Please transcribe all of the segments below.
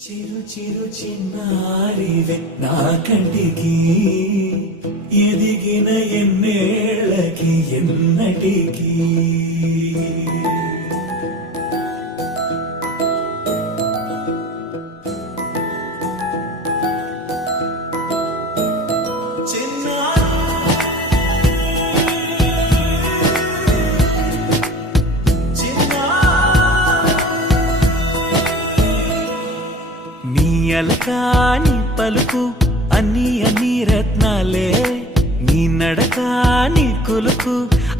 చిరు చిరు చిన్నారివే నా కంటికి ఎదిగిన ఎన్నేళ్ళకి ఎన్నటికి అలకాని పలుకు అన్ని అన్ని రత్నాలే నీ నడక నీ కులుకు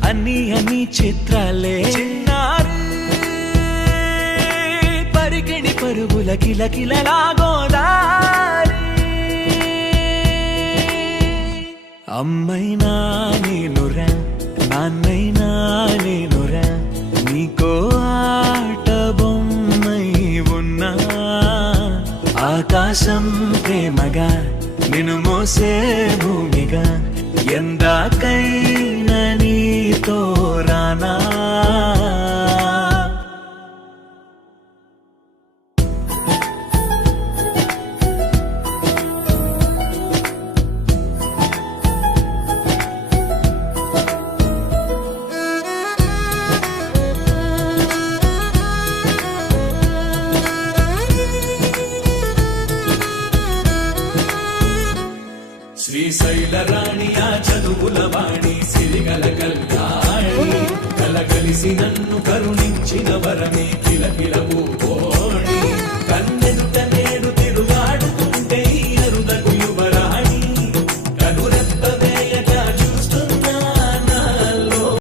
అన్ని అన్ని చిత్రాలే పరికిణి పరుగుల కిలకిలలా గోదారి అమ్మైనా నేనురా నాన్నైనా నేనురా నీకో ఆట బొమ్మై ఉన్నా ఆకాశం ప్రేమగా నిన్ను మోసే భూమిగా ఎందాకైనా నీతో రానా శ్రీశైల రాణి ఆ చదువుల వాణి సిరిగల కల్యాణి కలగలిసి నన్ను కరుణించిన